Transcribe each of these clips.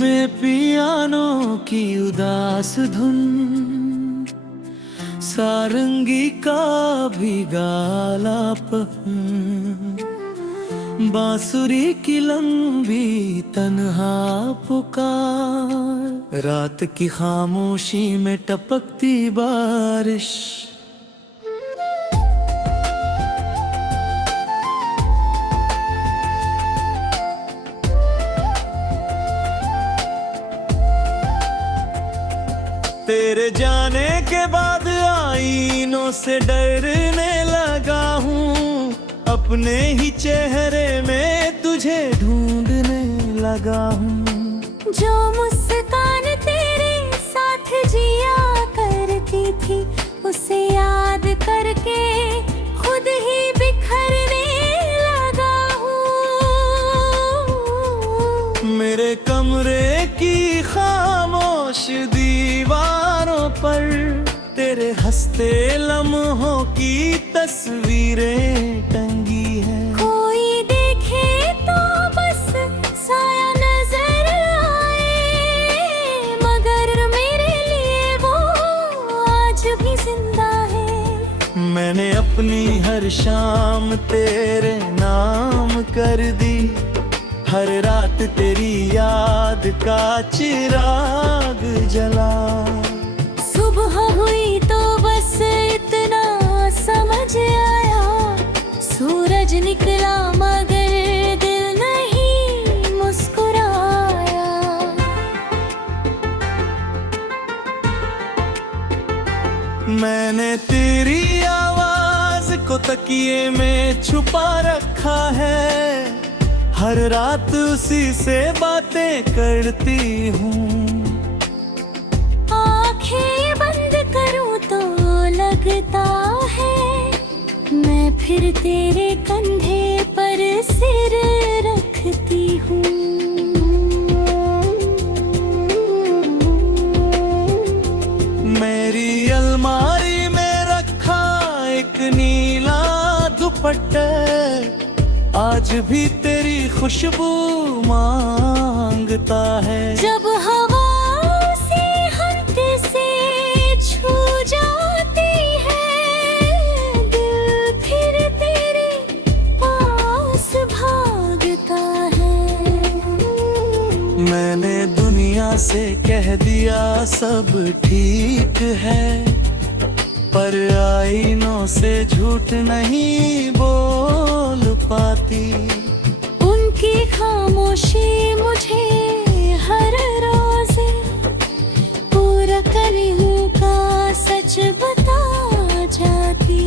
में पियानो की उदास धुन, सारंगी का भी गालापन, बांसुरी की लंबी तन्हा पुकार, रात की खामोशी में टपकती बारिश। तेरे जाने के बाद आईनों से डरने लगा हूँ, अपने ही चेहरे में तुझे ढूंढने लगा हूँ। जो मुस्कान तेरे साथ जिया करती थी, उसे याद करके खुद ही बिखरने लगा हूँ। मेरे कमरे की खामोश दीवारों पर तेरे हंसते लम्हों की तस्वीरें टंगी है। कोई देखे तो बस साया नजर आए, मगर मेरे लिए वो आज भी जिंदा है। मैंने अपनी हर शाम तेरे नाम कर दी, हर रात तेरी याद का चिराग जला। सुबह हुई तो बस इतना समझ आया, सूरज निकला मगर दिल नहीं मुस्कुराया। मैंने तेरी आवाज को तकिए में छुपा रखा है, हर रात उसी से बातें करती हूँ। आंखें बंद करूं तो लगता है मैं फिर तेरे कंधे पर सिर रखती हूँ। मेरी अलमारी में रखा एक नीला दुपट्टा आज भी तेरी खुशबू मांगता है। जब हवा से हाथ से छू जाती है, दिल फिर तेरे पास भागता है। मैंने दुनिया से कह दिया सब ठीक है, पर आईनों से झूठ नहीं बोल पाती। उनकी खामोशी मुझे हर रोज पूरा करीहू का सच बता जाती।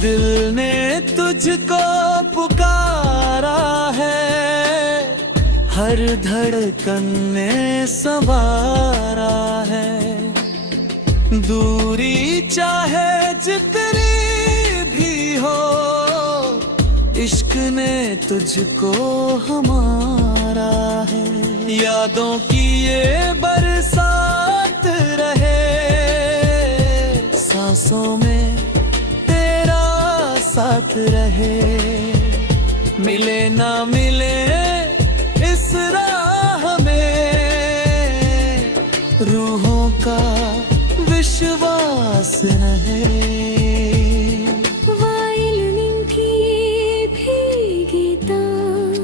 दिल ने तुझको पुकारा है, हर धड़कन ने संवारा है। दूरी चाहे जितनी भी हो, इश्क ने तुझको हमारा है। यादों की ये बरसात रहे, सांसों में तेरा साथ रहे। मिले ना मिले इस राह में, रूहों का विश्वास रहे। वायलिन की भीगी तान,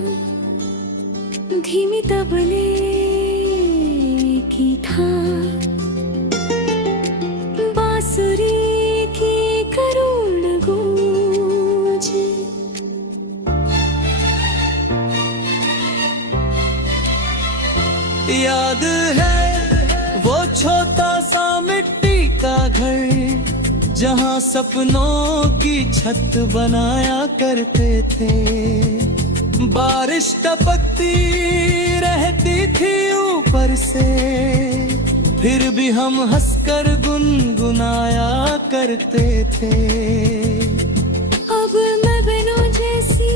धीमी तबले की थान, बांसुरी की करुण गूंज। याद है वो छोटा सा मिट्टी का घर, जहाँ सपनों की छत बनाया करते थे। बारिश टपकती रहती थी ऊपर से, फिर भी हम हंसकर गुनगुनाया करते थे। अब मगनों जैसी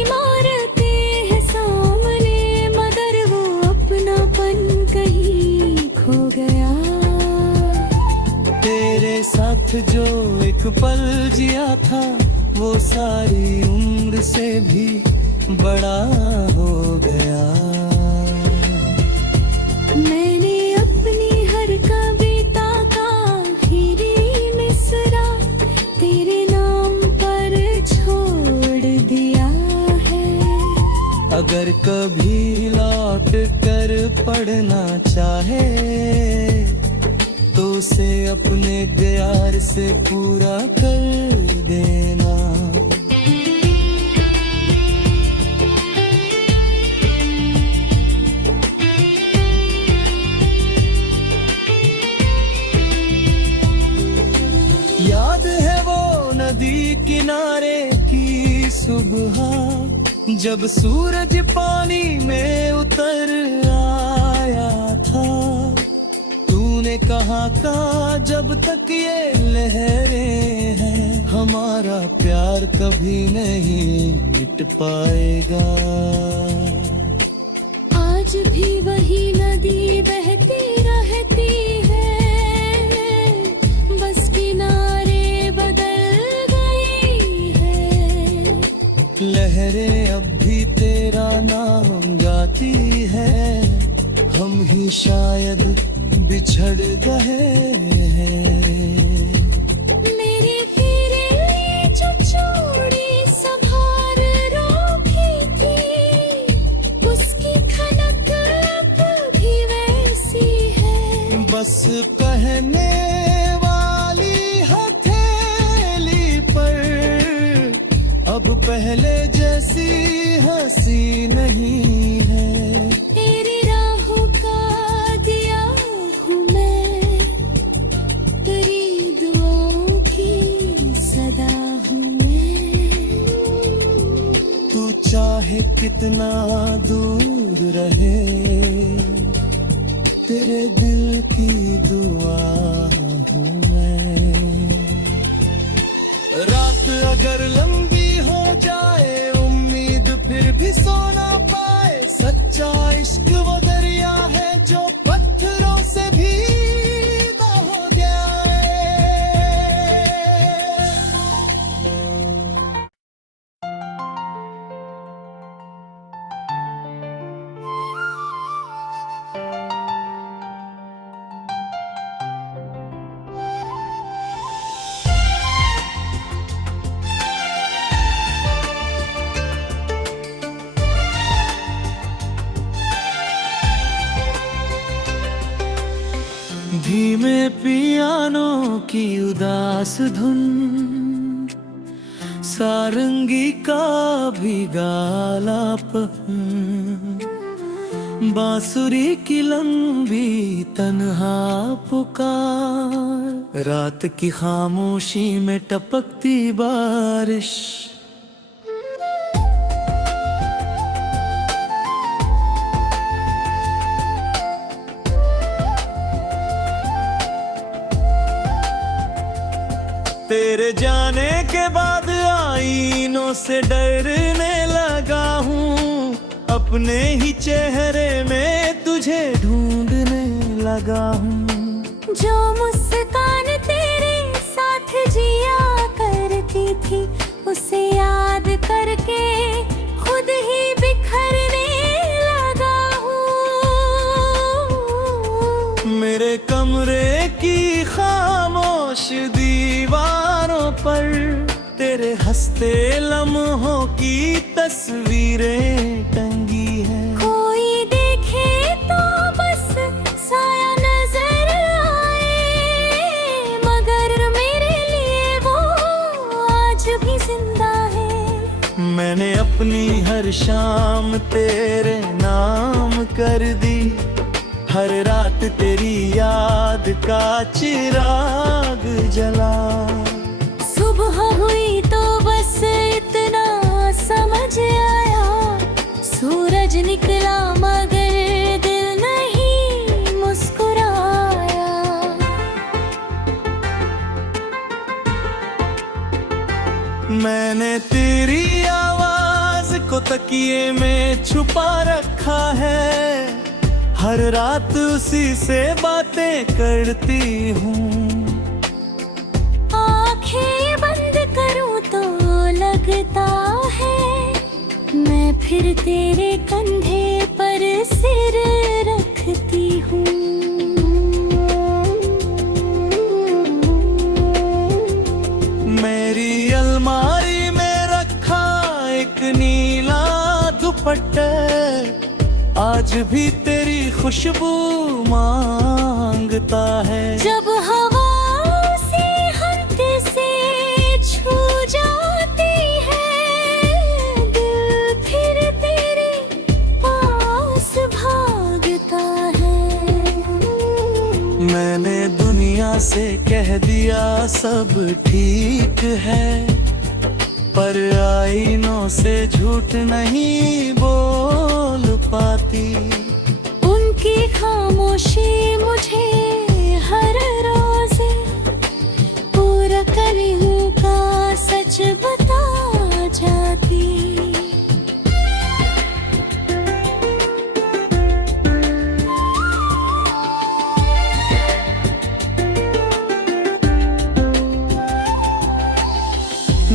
इमारतें हैं सामने, मगर वो अपनापन कहीं खो गया। साथ जो एक पल जिया था, वो सारी उम्र से भी बड़ा हो गया। मैंने अपनी हर कविता का आखिरी मिसरा तेरे नाम पर छोड़ दिया है। अगर कभी लौट कर पढ़ना चाहे, तो उसे अपने प्यार से पूरा कर देना। याद है वो नदी किनारे की सुबह, जब सूरज पानी में उतर आया था। तूने कहा था जब तक ये लहरें हैं, हमारा प्यार कभी नहीं मिट पाएगा। आज भी वही नदी बहती रहती है, बस किनारे बदल गई है। लहरें अब भी तेरा नाम गाती है, हम ही शायद बिछड़ गए हैं। मेरे तेरे लिए जो चूड़ी संभार रखी थी, उसकी खनक अब भी वैसी है। बस कहने वाली हथेली पर अब पहले जैसी हंसी नहीं है। तेरी राहों का दिया हूँ मैं, तेरी दुआओं की सदा हूँ मैं। तू चाहे कितना दूर रहे, तेरे दिल की दुआ हूँ मैं। रात अगर लंबी हो जाए, उम्मीद फिर भी सो ना पाए। सच्चा इश्क वो दरिया है जो पत्थरों से भी हो जाए। धीमे पियानो की उदास धुन, सारंगी का भी गालापन, बांसुरी की लंबी तन्हा पुकार, रात की खामोशी में टपकती बारिश। तेरे जाने के बाद आईनों से डरने लगा हूँ, अपने ही चेहरे में तुझे ढूंढने लगा हूँ। जो मुस्कान तेरे साथ जिया करती थी, उसे याद करके खुद ही बिखरने लगा हूँ। मेरे कमरे की खामोश दीवारों पर तेरे हंसते लम्हों की तस्वीरें टंगी हैं। कोई देखे तो बस साया नजर आए, मगर मेरे लिए वो आज भी जिंदा है। मैंने अपनी हर शाम तेरे नाम कर दी, हर रात तेरी याद का चिराग जला। सुबह हुई तो बस इतना समझ आया, सूरज निकला मगर दिल नहीं मुस्कुराया। मैंने तेरी आवाज को तकिए में छुपा रखा है, हर रात उसी से बातें करती हूँ। करूं तो लगता है मैं फिर तेरे कंधे पर सिर रखती हूँ। मेरी अलमारी में रखा एक नीला दुपट्टा आज भी तेरी खुशबू मांगता है। जब हवा से हल्के से छू जाती है दिल फिर तेरे पास भागता है। मैंने दुनिया से कह दिया सब ठीक है पर आईनों से झूठ नहीं बोल पाती। उनकी खामोशी मुझे हर रोज पूरा करीहू का सच बता जाती।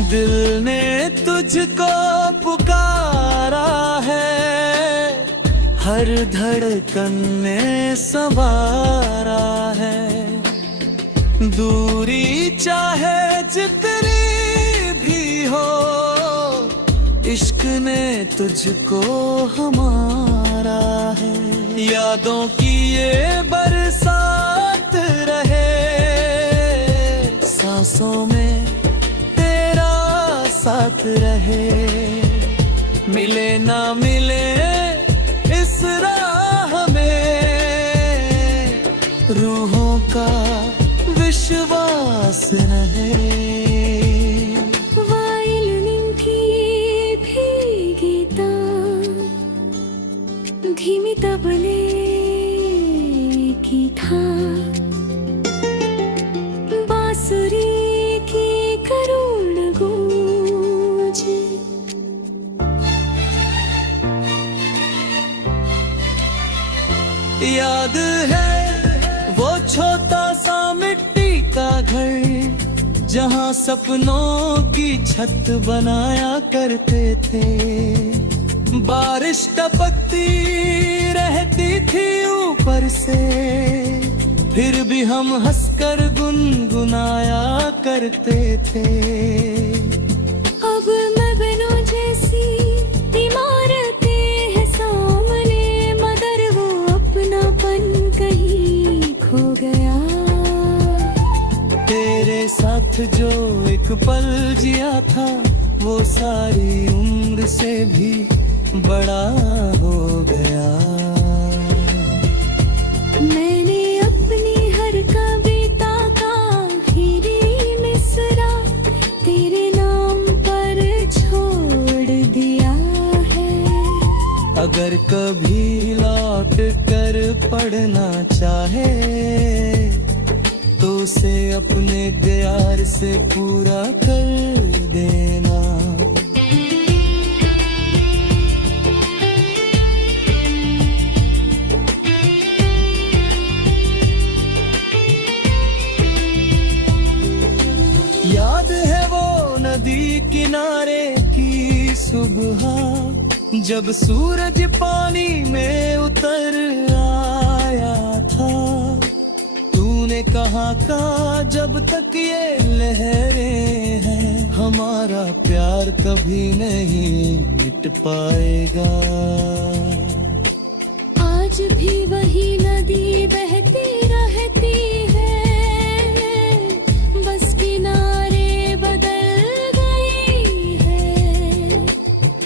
दिल ने तुझको पुकारा है हर धड़कन ने संवारा है। दूरी चाहे जितनी भी हो इश्क ने तुझको हमारा है। यादों की ये बरसात रहे सांसों में तेरा साथ रहे। मिले ना मिले इस राह में रूहों का विश्वास रहे। वायलिनकी भीगी तान धीमी तबले की थान बांसुरी की करुण गूंज। याद है वो छोटा सा मिट्टी का घर जहाँ सपनों की छत बनाया करते थे। बारिश टपकती रहती थी ऊपर से फिर भी हम हंसकर गुनगुनाया करते थे। अब मैं बनूं जैसी इमारतें हैं सामने मगर वो अपनापन कहीं खो गया। तेरे साथ जो एक पल जिया था वो सारी उम्र से भी बड़ा हो गया। मैंने अपनी हर कविता का आखिरी मिसरा तेरे नाम पर छोड़ दिया है। अगर कभी लौट कर पढ़ना चाहे तो उसे अपने प्यार से पूरा कर देना। याद है वो नदी किनारे की सुबह जब सूरज पानी में उतर आया था। तूने कहा था जब तक ये लहरें हैं हमारा प्यार कभी नहीं मिट पाएगा। आज भी वही नदी बहती रहती है बस किनारे बदल गई है।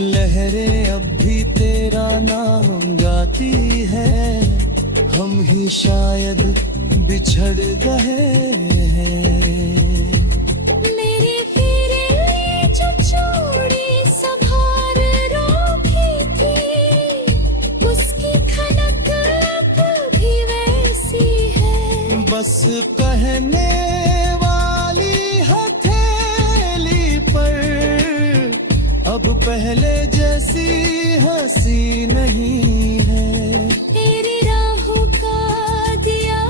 लहरें अब भी तेरा नाम गाती है हम ही शायद बिछड़ गए हैं। मेरी फिर जो चूड़ी संभार रखी थी उसकी खनक अब भी वैसी है। बस कहने वाली हथेली पर अब पहले जैसी हंसी नहीं है। तेरी राहों का दिया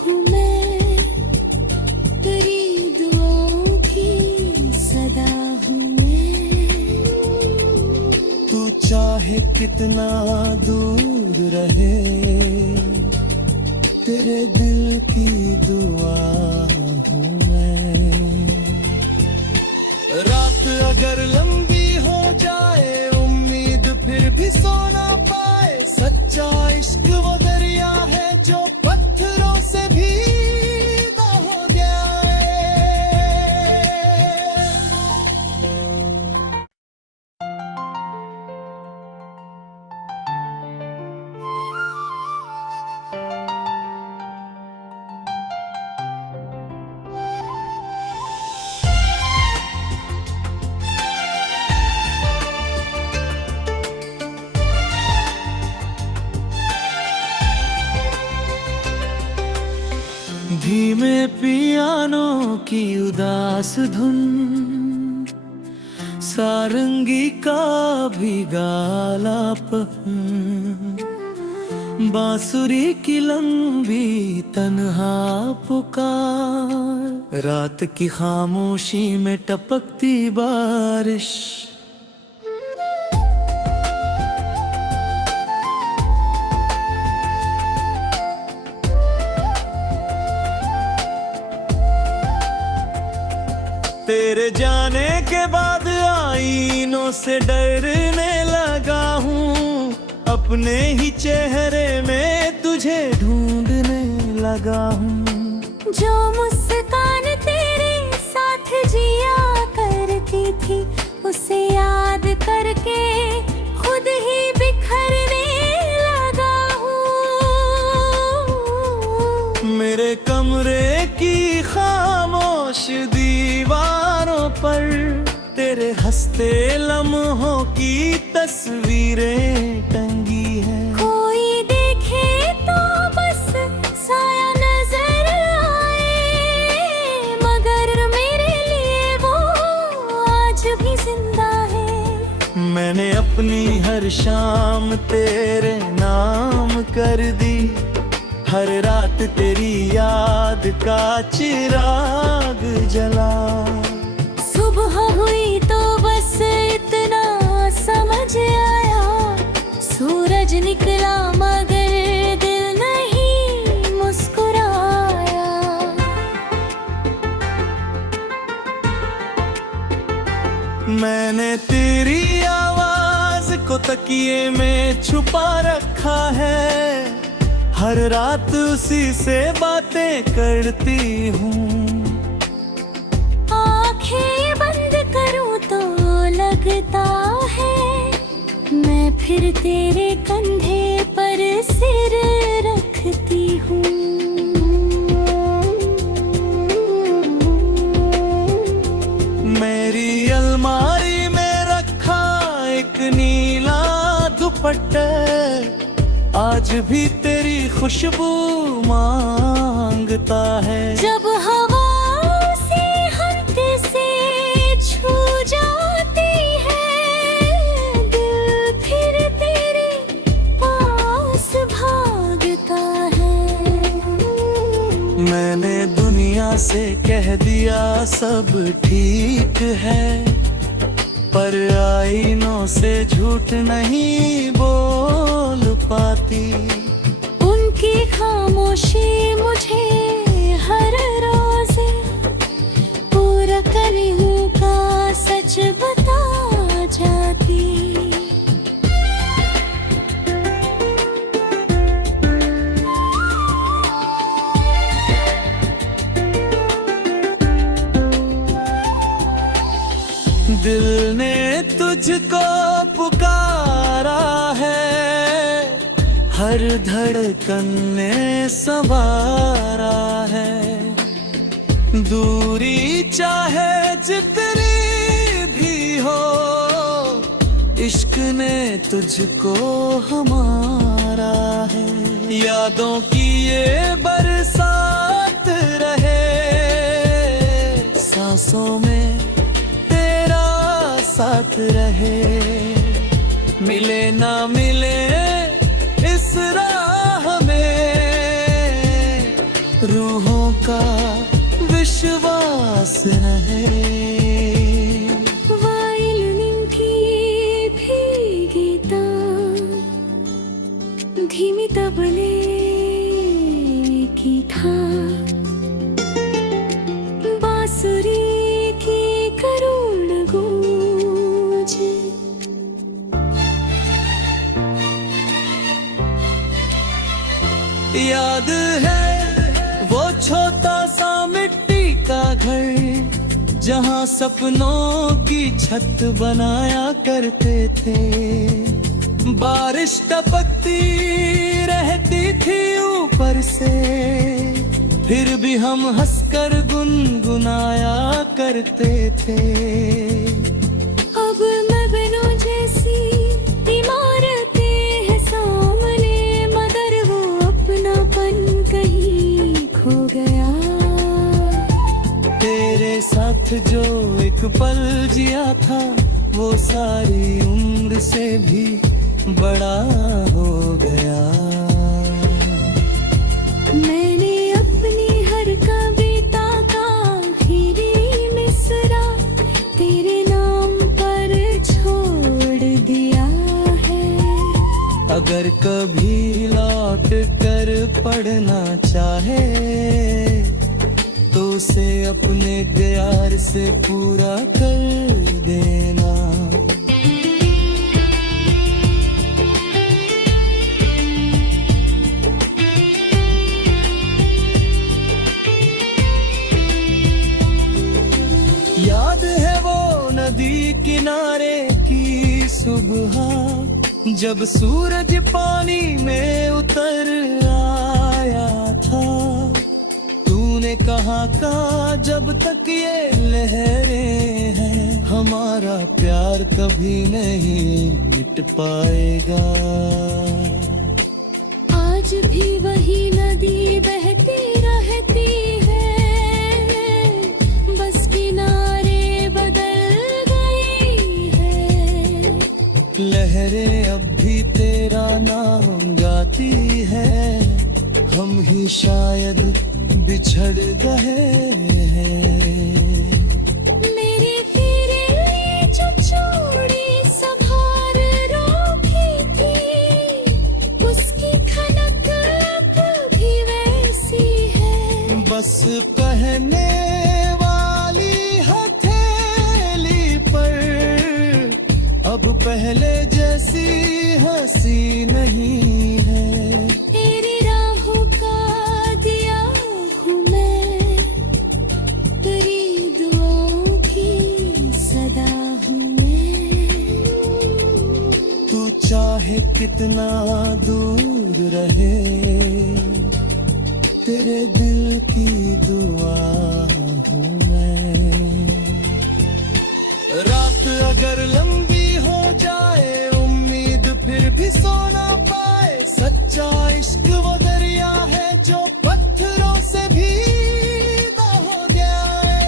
हूँ मैं तेरी दुआओं की सदा चाहे कितना दूर रहे, तेरे दिल की दुआ हूँ मैं। रात अगर लंबी हो जाए, उम्मीद फिर भी सो ना पाए, सच्चा इश्क वो दरिया है जो पत्थरों से भी हो जाए। धीमे पियानो की उदास धुन, सारंगी का भी गालापन, बांसुरी की लंबी तन्हा पुकार, रात की खामोशी में टपकती बारिश। तेरे जाने के बाद आईनों से डरने लगा हूँ, अपने ही चेहरे में तुझे ढूंढने लगा हूँ। जो मुस्कान तेरे साथ जिया करती थी, उसे याद करके खुद ही बिखरने लगा हूँ। मेरे कमरे की खामोश दीवारों पर तेरे हंसते लम्हों की तस्वीरें टंगी है। कोई देखे तो बस साया नजर आए, मगर मेरे लिए वो आज भी जिंदा है। मैंने अपनी हर शाम तेरे नाम कर दी, हर रात तेरी याद का चिराग जला। सुबह हुई तो बस इतना समझ आया, सूरज निकला मगर दिल नहीं मुस्कुराया। मैंने तेरी आवाज को तकिए में छुपा रखा है, हर रात उसी से बातें करती हूँ। आंखें बंद करूं तो लगता है मैं फिर तेरे कंधे पर सिर रखती हूँ। मेरी अलमारी में रखा एक नीला दुपट्टा, आज भी तेरी खुशबू मांगता है। जब हवा से हाथ से छू जाती है, दिल फिर तेरे पास भागता है। मैंने दुनिया से कह दिया सब ठीक है, पर आईनों से झूठ नहीं बोल पाती। उनकी खामोशी मुझे हर रोज पूरा करीब का सच बता जाती। दिल ने तुझको पुकारा है, हर धड़कन ने संवारा है। दूरी चाहे जितनी भी हो, इश्क ने तुझको हमारा है। यादों की ये बरसात रहे, सांसों में तेरा साथ रहे। मिले ना मिले इस राह में, रूहों का विश्वास रहे। वाइलिन की भीगी तार याद है वो छोटा सा मिट्टी का घर जहाँ सपनों की छत बनाया करते थे। बारिश टपकती रहती थी ऊपर से, फिर भी हम हंसकर गुनगुनाया करते थे। अब मैं बनूं जैसी इमारतें हैं सामने, मगर वो अपनापन कहीं खो गया। तेरे साथ जो एक पल जिया था वो सारी उम्र से भी बड़ा हो गया। मैंने अपनी हर कविता का आखिरी मिसरा तेरे नाम पर छोड़ दिया है। अगर कभी लौट कर पढ़ना चाहे तो उसे अपने प्यार से पूरा कर देना। याद है वो नदी किनारे की सुबह जब सूरज पानी में उतर आया था। तूने कहा था जब तक ये लहरें हैं हमारा प्यार कभी नहीं मिट पाएगा। आज भी वही नदी बहती रहती है, बस किनारे बदल गई है। लहरें अब भी तेरा नाम गाती है, हम ही शायद बिछड़ गए हैं। मेरी फिरे जो चूड़ी संभार रखी थी, उसकी खनक अब भी वैसी है। बस पहने वाली हथेली पर अब पहले जैसी हंसी नहीं है। तेरी राहों का दिया हूँ मैं, तेरी दुआओं की सदा हूँ मैं। तू चाहे कितना दूर रहे तेरे दिल की दुआ हूँ मैं। रात अगर लंबी हो जाए उम्मीद फिर भी सो ना पाए, सच्चा इश्क वो दरिया है जो पत्थरों से भी हो गया है।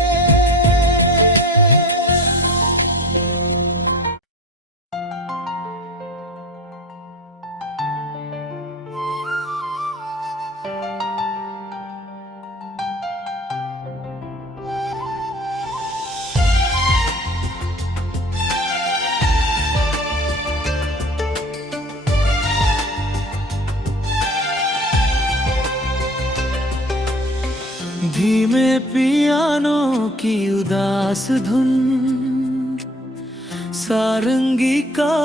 धीमे पियानो की उदास धुन, सारंगी का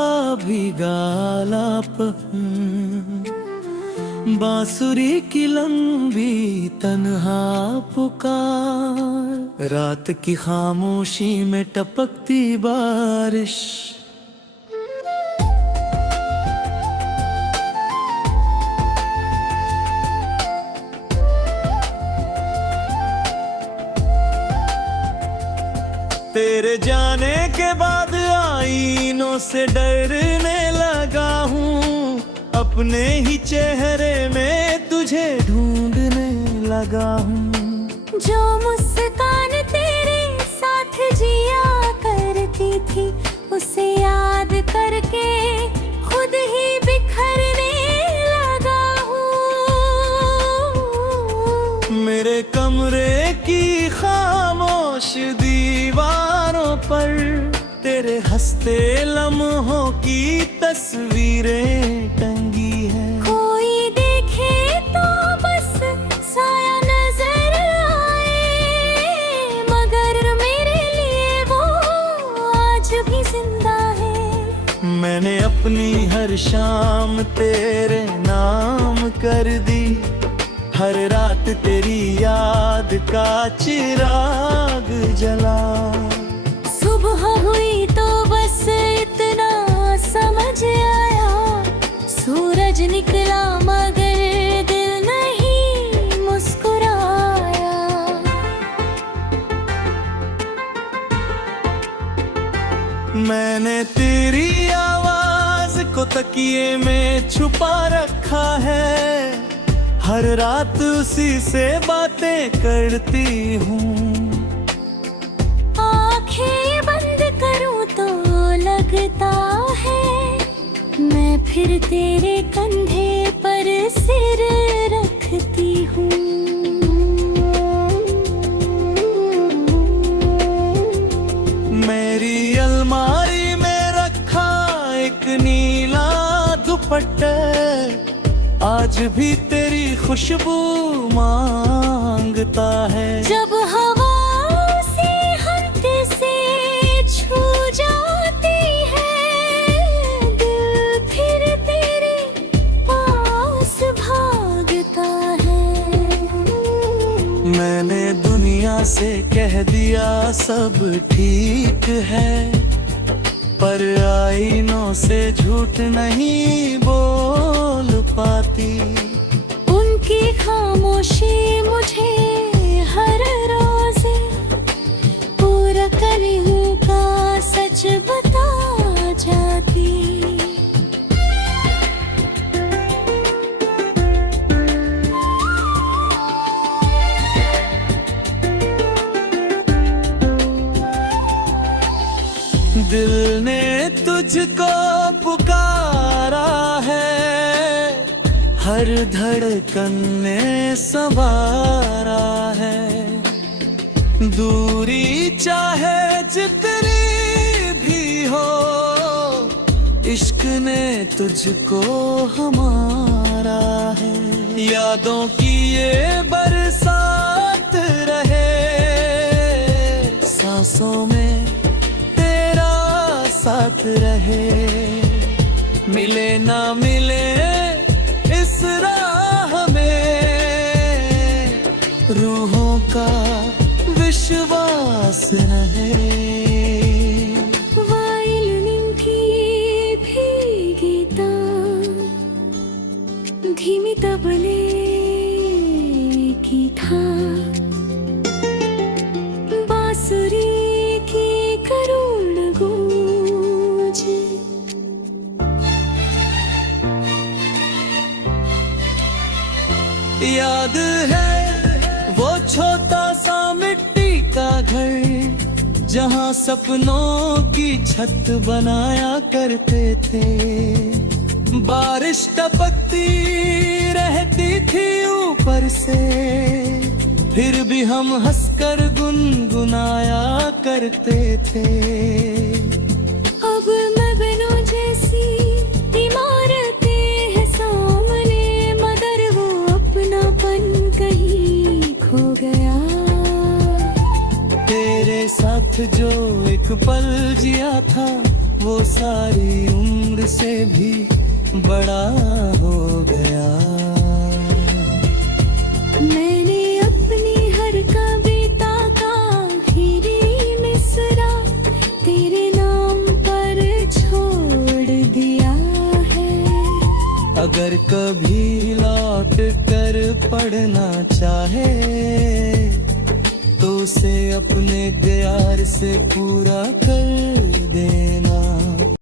भी गालापन, बांसुरी की लंबी तन्हा पुकार, रात की खामोशी में टपकती बारिश। तेरे जाने के बाद आईनों से डरने लगा हूँ, अपने ही चेहरे में तुझे ढूंढने लगा हूँ। जो मुस्कान तेरे साथ जिया करती थी, उसे याद करके खुद ही बिखरने लगा हूँ। मेरे कमरे की खामोश दीवारों पर तेरे हंसते लम्हों की तस्वीरें टंगी है। कोई देखे तो बस साया नजर आए, मगर मेरे लिए वो आज भी जिंदा है। मैंने अपनी हर शाम तेरे नाम कर दी, हर रात तेरी याद का चिराग जला। सुबह हुई तो बस इतना समझ आया, सूरज निकला मगर दिल नहीं मुस्कुराया। मैंने तेरी आवाज को तकिए में छुपा रखा है, हर रात उसी से बातें करती हूँ। आंखें बंद करूं तो लगता है मैं फिर तेरे कंधे पर सिर रखती हूँ। मेरी अलमारी में रखा एक नीला दुपट्टा, आज भी तेरी खुशबू मांगता है। जब हवा से हाथ से छू जाती है, दिल फिर तेरे पास भागता है। मैंने दुनिया से कह दिया सब ठीक है, पर आईनों से झूठ नहीं बोल पाती। उनकी खामोशी मुझे हर रोज पूरा करीहू का सच बता जाती। दिल ने तुझको पुकारा है, हर धड़कन ने संवारा है। दूरी चाहे जितनी भी हो, इश्क ने तुझको हमारा है। यादों की ये बरसात रहे, सांसों में साथ रहे। मिले ना मिले इस राह में, रूहों का विश्वास रहे। वायलिन की भीगी तान, धीमी तबले की थान, बांसुरी की करुण गूंज। याद है वो छोटा सा मिट्टी का घर, जहाँ सपनों की छत बनाया करते थे। बारिश टपकती रहती थी ऊपर से, फिर भी हम हंसकर गुनगुनाया करते थे। अब मैं बनूं जैसी इमारतें हैं सामने, मगर वो अपनापन कहीं खो गया। तेरे साथ जो एक पल जिया था, वो सारी उम्र से भी बड़ा हो गया। मैंने अपनी हर कविता का आखिरी मिसरा तेरे नाम पर छोड़ दिया है। अगर कभी लौट कर पढ़ना चाहे, तो उसे अपने प्यार से पूरा कर